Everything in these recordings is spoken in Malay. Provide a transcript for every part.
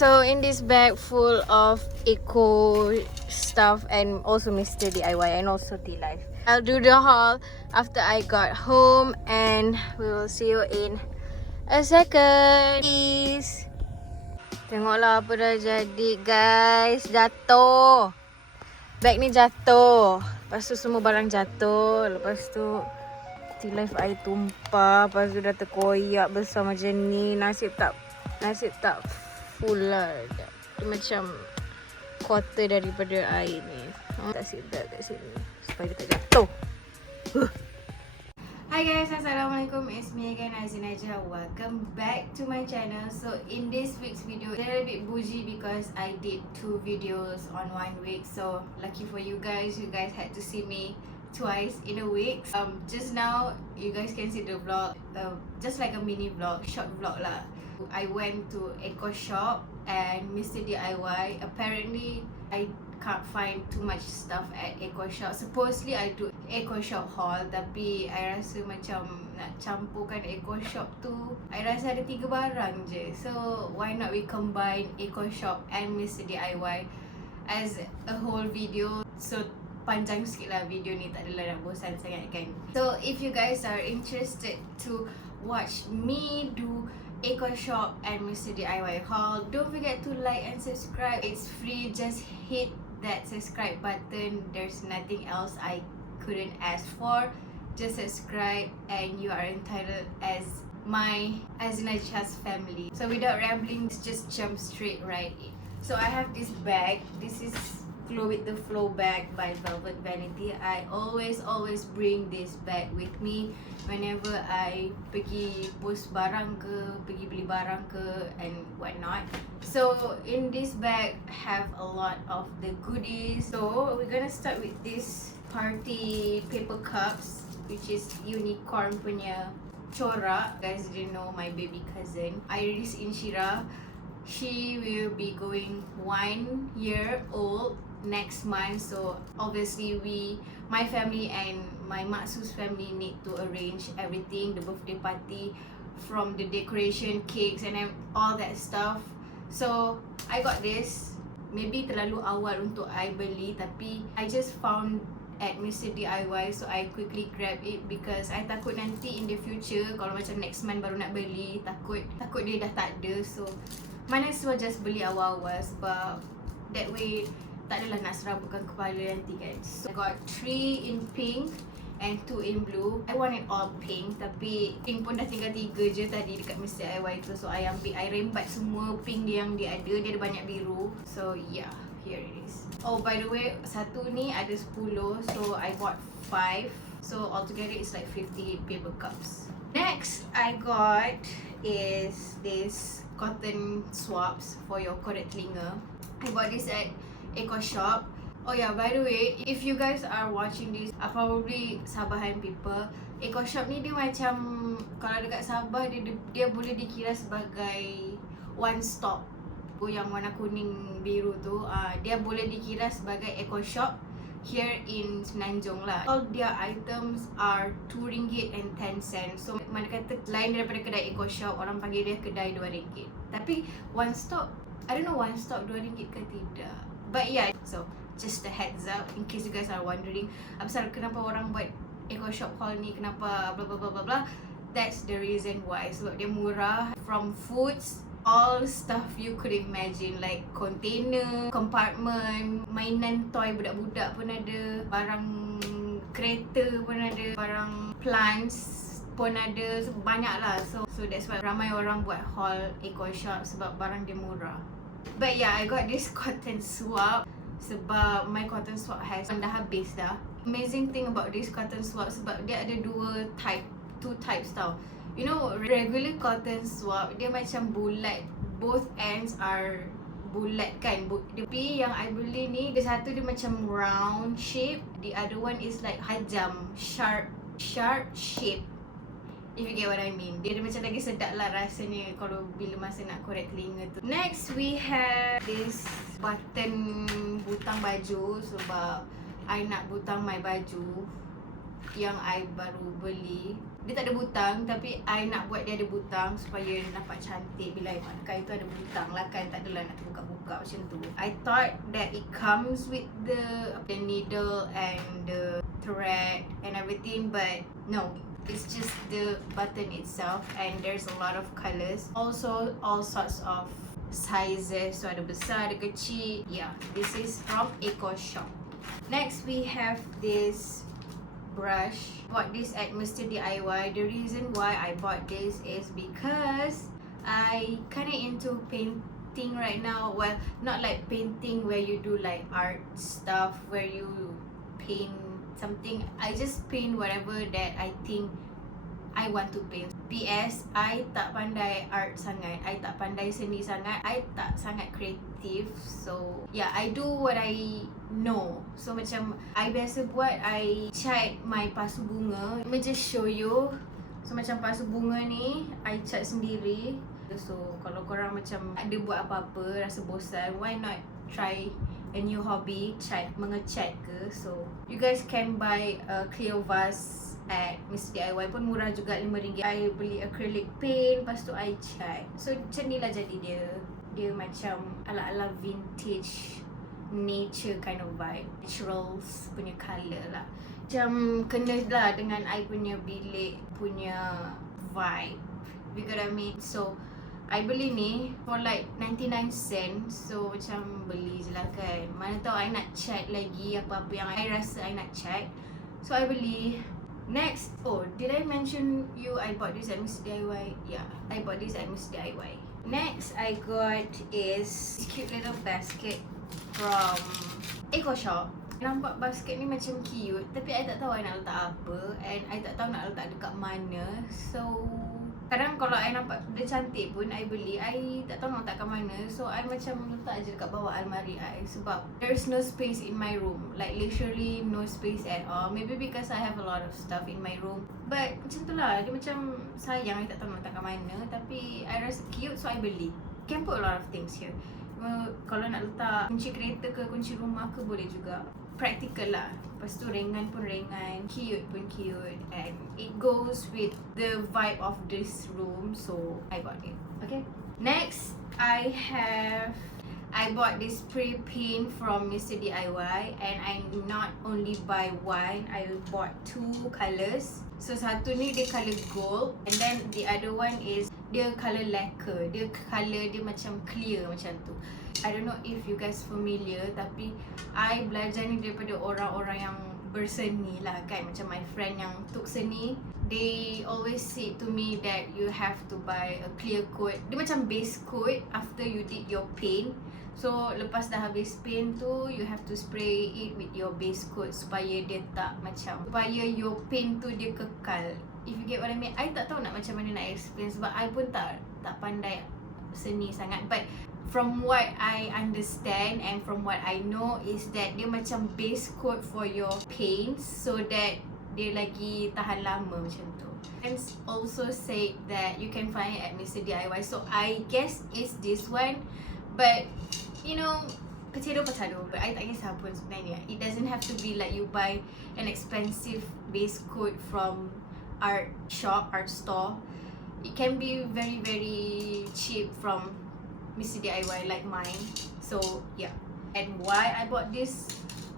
So in this bag full of eco stuff and also Mr. DIY and also tea life. I'll do the haul after I got home and we will see you in a second. Peace. Tengoklah apa dah jadi guys. Jatuh. Bag ni jatuh. Lepas tu semua barang jatuh. Lepas tu tea life air tumpah. Lepas tu dah terkoyak besar macam ni. Nasib tak full lah. Dia macam quarter daripada air ni. Tak sedap kat sini supaya dia tak jatuh. Hi guys, Assalamualaikum. It's me again, AZREENAJIHah. Welcome back to my channel. So in this week's video, a little bit bougie because I did 2 videos on 1 week. So lucky for you guys had to see me twice in a week. Just now you guys can see the vlog, just like a mini vlog, short vlog lah. I went to Eco Shop and Mr. DIY. Apparently I can't find too much stuff at Eco Shop. Supposedly I do Eco Shop haul, tapi I rasa macam nak campurkan Eco Shop tu, I rasa ada 3 barang je. So why not we combine Eco Shop and Mr. DIY as a whole video. So panjang sikit lah video ni, tak adalah nak bosan sangat kan. So if you guys are interested to watch me do Eco Shop and Mr. DIY haul, don't forget to like and subscribe. It's free, just hit that subscribe button. There's nothing else I couldn't ask for. Just subscribe and you are entitled as my AZREENAJIHAH's family. So without rambling, let's just jump straight right in. So I have this bag. This is Glow with the Flow bag by Velvet Vanity. I always bring this bag with me whenever I pergi post barang ke, pergi beli barang ke and whatnot. So in this bag have a lot of the goodies. So we're gonna start with this party paper cups, which is unicorn punya corak. Guys didn't know, my baby cousin Iris Inshira, she will be going 1 year old next month. So obviously my family and my Maksu's family need to arrange everything, the birthday party, from the decoration, cakes and all that stuff. So I got this. Maybe terlalu awal untuk I beli, tapi I just found at Mr. DIY, so I quickly grab it because I takut nanti in the future kalau macam next month baru nak beli, takut dia dah tak ada. So might as well just beli awal-awal sebab that way tak adalah nak serabutkan kepala nanti kan. So I got 3 in pink and 2 in blue. I want it all pink, tapi pink pun dah tinggal 3 je tadi dekat Mr. DIY tu. So I ambil, I rembat semua pink yang dia ada. Dia ada banyak biru. So yeah, here it is. Oh by the way, satu ni ada 10, so I bought 5. So altogether it's like 50 paper cups. Next I got is this cotton swabs for your korek telinga. I bought this at Eco Shop. Oh yeah, by the way, if you guys are watching this, probably Sabahan people, Eco Shop ni dia macam, kalau dekat Sabah dia boleh dikira sebagai one stop. Yang warna kuning biru tu, dia boleh dikira sebagai Eco Shop here in Semenanjung lah. All their items are RM2.10. So mana kata lain daripada kedai Eco Shop, orang panggil dia kedai RM2. Tapi one stop, I don't know one stop RM2 ke tidak. But yeah, so just a heads up in case you guys are wondering apasal kenapa orang buat Eco Shop haul ni, kenapa blah blah blah blah blah. That's the reason why. Sebab dia murah, from foods, all stuff you could imagine, like container, compartment, mainan toy budak-budak pun ada, barang kereta pun ada, barang plants pun ada, so banyak lah. So that's why ramai orang buat haul Eco Shop sebab barang dia murah. But yeah, I got this cotton swab sebab my cotton swab dah habis dah. Amazing thing about this cotton swab sebab dia ada two types tau. You know, regular cotton swab dia macam bulat, both ends are bulat kan. Tapi yang I beli ni, dia satu dia macam round shape, the other one is like hajam, sharp shape. If you get what I mean. Dia macam lagi sedap lah rasanya kalau bila masa nak korek telinga tu. Next we have this button butang baju sebab I nak butang my baju yang I baru beli. Dia tak ada butang tapi I nak buat dia ada butang supaya nampak cantik bila I pakai. Itu ada butang lah kan, tak adalah nak terbuka-buka macam tu. I thought that it comes with the needle and the thread and everything, but no. It's just the button itself and there's a lot of colors. Also all sorts of sizes. So ada besar, ada kecil. Yeah, this is from Eco Shop. Next we have this brush. Bought this at Mr. DIY. The reason why I bought this is because I kinda into painting right now. Well, not like painting where you do like art stuff where you paint something. I just paint whatever that I think I want to paint. PS, I tak pandai art sangat, I tak pandai seni sangat, I tak sangat kreatif. So yeah, I do what I know. So macam I biasa buat, I cat my pasu bunga. Let me just show you. So macam pasu bunga ni I cat sendiri. So kalau korang macam ada buat apa-apa rasa bosan, why not try a new hobby, mengecat ke. So you guys can buy a clear vase at Mr. DIY pun murah juga, RM5. I beli acrylic paint, lepas tu I cat. So macam ni lah jadi dia. Dia macam ala-ala vintage nature kind of vibe, naturals punya colour lah. Macam kena lah dengan I punya bilik punya vibe, you get what I mean. So I beli ni for like 99 cents. So macam beli je lah kan. Mana tahu I nak cat lagi apa-apa yang I rasa I nak cat. So I beli. Next, oh did I mention you I bought this at Mr. DIY? Yeah, I bought this at Mr. DIY. Next I got is this cute little basket from Eco Shop. Nampak basket ni macam cute, tapi I tak tahu I nak letak apa and I tak tahu nak letak dekat mana. So kadang kalau I nampak dia cantik pun I beli, I tak tahu nak letak kat mana. So I macam letak je dekat bawah almari I sebab there's no space in my room. Like literally no space at all. Maybe because I have a lot of stuff in my room. But macam tu lah, dia macam sayang I tak tahu nak letak kat mana. Tapi I rasa cute so I beli. Can put a lot of things here. Kalau nak letak kunci kereta ke kunci rumah ke boleh juga. Practical lah. Lepas tu ringan pun ringan, cute pun cute, and it goes with the vibe of this room. So I bought it. Okay. Next I bought this spray paint from Mr. DIY and I not only buy one, I bought two colors. So satu ni dia color gold and then the other one is dia color lacquer. Dia color dia macam clear macam tu. I don't know if you guys familiar, tapi I belajar ni daripada orang-orang yang berseni lah kan. Macam my friend yang tuk seni, they always say to me that you have to buy a clear coat. Dia macam base coat after you did your paint. So lepas dah habis paint tu, you have to spray it with your base coat supaya dia tak macam, supaya your paint tu dia kekal. If you get what I mean. I tak tahu nak macam mana nak explain sebab I pun tak pandai seni sangat. But from what I understand and from what I know is that dia macam base coat for your paints so that dia lagi tahan lama macam tu. And also said that you can find it at Mr. DIY. So I guess it's this one. But you know, potato. But I tak kisah pun sebenarnya. It doesn't have to be like you buy an expensive base coat from art store. It can be very very cheap from Mr. DIY like mine. So yeah. And why I bought this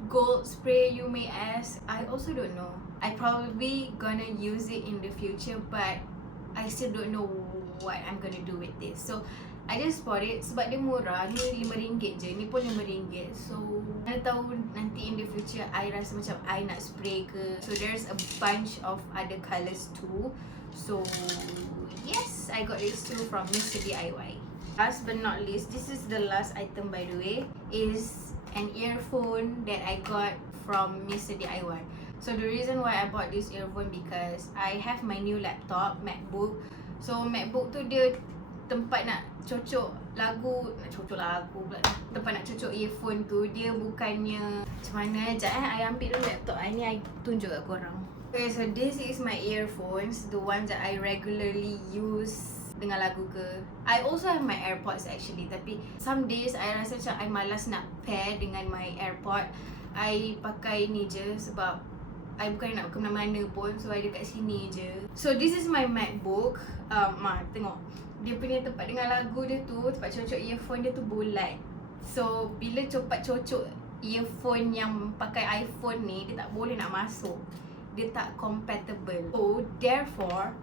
gold spray, you may ask, I also don't know. I probably gonna use it in the future, but I still don't know what I'm gonna do with this. So I just bought it sebab dia murah. Ni RM5 je. Ni pun RM5. So mana tahu nanti in the future I rasa macam I nak spray ke. So there's a bunch of other colours too. So yes, I got this too from Mr. DIY. Last but not least, this is the last item by the way, is an earphone that I got from Mr. DIY. So the reason why I bought this earphone because I have my new laptop, MacBook. So MacBook tu dia tempat nak cocok lagu, pula tempat nak cocok earphone tu dia bukannya macam mana. Sekejap I ambil dulu laptop ni, I tunjuk kat korang. Okay, so this is my earphones, the ones that I regularly use dengar lagu ke. I also have my AirPods actually, tapi some days I rasa macam I malas nak pair dengan my AirPod. I pakai ni je sebab I bukan nak ke mana-mana pun, so I dekat sini je. So this is my MacBook. Tengok dia punya tempat dengar lagu dia tu, tempat cocok earphone dia tu bulat. So bila cepat cocok earphone yang pakai iPhone ni, dia tak boleh nak masuk. Dia tak compatible. So therefore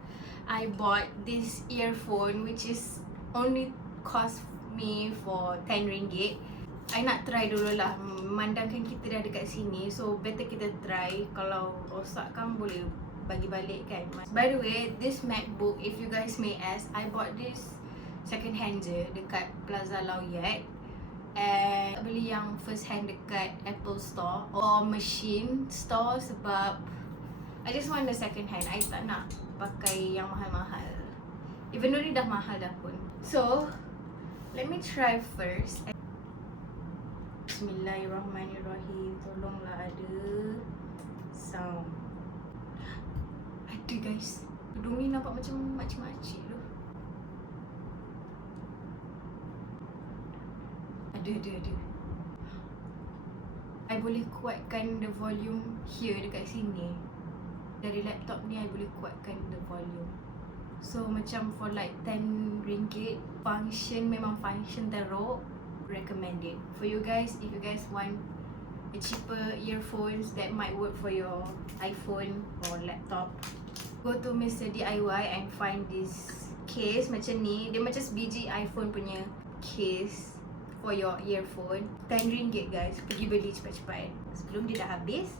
I bought this earphone which is only cost me for RM10. I nak try dululah, memandangkan kita dah dekat sini, so better kita try. Kalau rosak kan boleh bagi balik kan. By the way, this MacBook, if you guys may ask, I bought this second hand je dekat Plaza Lawyat. And beli yang first hand dekat Apple Store or Machine Store sebab I just want the second hand. I tak nak pakai yang mahal-mahal, even though ni dah mahal dah pun. So let me try first. Bismillahirrahmanirrahim. Tolonglah ada sound. Ada guys, hidung ni nampak macam makcik-makcik tu. Ada. I boleh kuatkan the volume here dekat sini. Dari laptop ni I boleh kuatkan the volume. So macam for like RM10, function memang function teruk. Recommended for you guys. If you guys want a cheaper earphones that might work for your iPhone or laptop, go to Mr. DIY and find this case macam ni. Dia macam sebiji iPhone punya case for your earphone. RM10 guys. Pergi beli cepat-cepat sebelum dia dah habis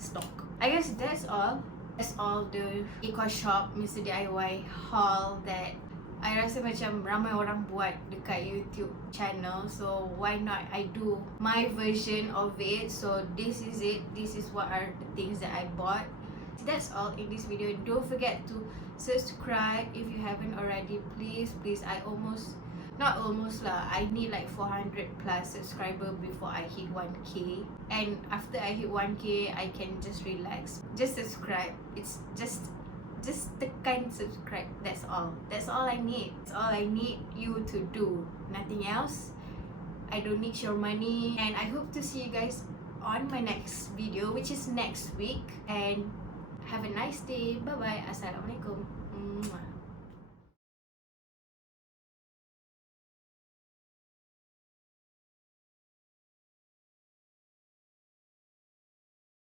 stock. I guess that's all. That's all the Eco Shop Mr. DIY haul that I rasa macam ramai orang buat dekat YouTube channel. So why not I do my version of it. So this is it. This is what are the things that I bought. That's all in this video. Don't forget to subscribe if you haven't already. Please. Not almost lah. I need like 400 plus subscriber before I hit 1k. And after I hit 1k, I can just relax. Just subscribe. It's just tekan subscribe. That's all I need. It's all I need you to do. Nothing else. I don't need your money. And I hope to see you guys on my next video, which is next week. And have a nice day. Bye bye. Assalamualaikum.